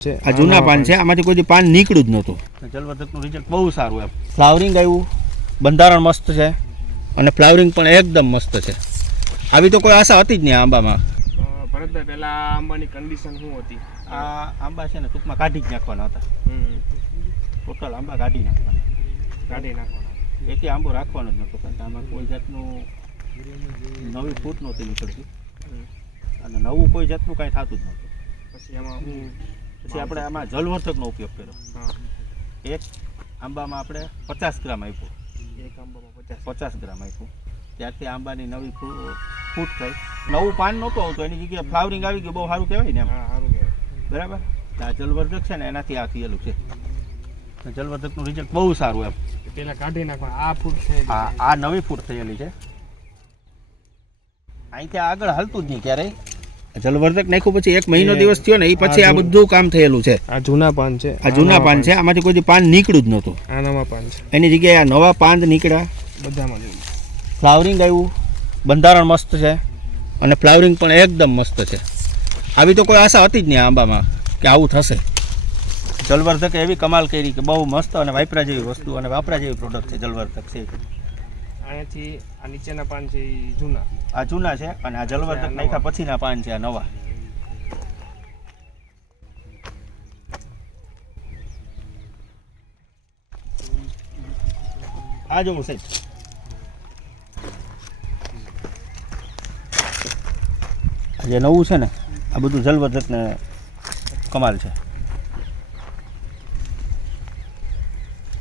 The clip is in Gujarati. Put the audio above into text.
આ જૂના પાન છે, આમાંથી કોઈ પાન નીકળ્યું જ નહોતું. જલવર્ધકનું રિઝલ્ટ બહુ સારું એમ. ફ્લાવરિંગ આવ્યું, બંધારણ મસ્ત છે અને ફ્લાવરિંગ પણ એકદમ મસ્ત છે. આવી તો કોઈ આશા હતી જ નહીં આ આંબામાં. ભરતભાઈ, પહેલા આંબાની કન્ડિશન શું હતી? આ આંબા છે ને ટૂંકમાં કાઢી જ નાખવાના હતા. ટોટલ આંબા કાઢી નાખવાના. એથી આંબો રાખવાનો જ નહોતો, કારણ કે આમાં કોઈ જાતનું નવી ફૂટ નહોતી નીકળતી અને નવું કોઈ જાતનું કાંઈ થતું જ નહોતું. પછી આપણે આમાં જલવર્ધકનો ઉપયોગ કર્યો. એક આંબામાં આપણે 50 ગ્રામ આપ્યું. એક આંબામાં 50 ગ્રામ આપ્યું. ત્યારથી આંબાની નવી ફૂટ થઈ. નવું પાન નહોતું આવતું, એની જગ્યાએ ફ્લાવરિંગ આવી ગયું. બહુ સારું કહેવાય ને એમ. સારું કહેવાય. બરાબર. આ જલવર્ધક છે ને એનાથી આ થયેલું છે. જલવર્ધકનું રિઝલ્ટ બહુ સારું એમ. પેલા કાઢી નાખવા આ ફૂટ છે. આ નવી ફૂટ થયેલી છે. અહીંથી આગળ હાલતું જ નહીં ક્યારેય. જલવર્ધક નાખ્યું પછી 1 મહિનો દિવસ થયો ને એ પછી આ બધું કામ થયેલું છે. આ જૂના પાન છે. આ જૂના પાન છે, આમાંથી કોઈ પાન નીકળ્યું જ નહોતું. આ નવા પાન છે. એની જગ્યાએ આ નવા પાન નીકળ્યા. બધામાં ફ્લાવરિંગ આવ્યું, બંધારણ મસ્ત છે અને ફ્લાવરિંગ પણ એકદમ મસ્ત છે. આવી તો કોઈ આશા હતી જ નહીં આ આંબામાં કે આવું થશે. જલવર્ધકે એવી કમાલ કરી કે બહુ મસ્ત અને વાપરા જેવી વસ્તુ અને વાપરા જેવી પ્રોડક્ટ છે જલવર્ધક છે. અહીંયાથી આ નીચેના પાન છે એ જૂના. આ જૂના છે અને આ જલવર્ધક નાખ્યા પછીના પાન છે આ નવા. આ જોવું સાહેબ, જે નવું છે ને આ બધું જલવર્ધકને કમાલ છે.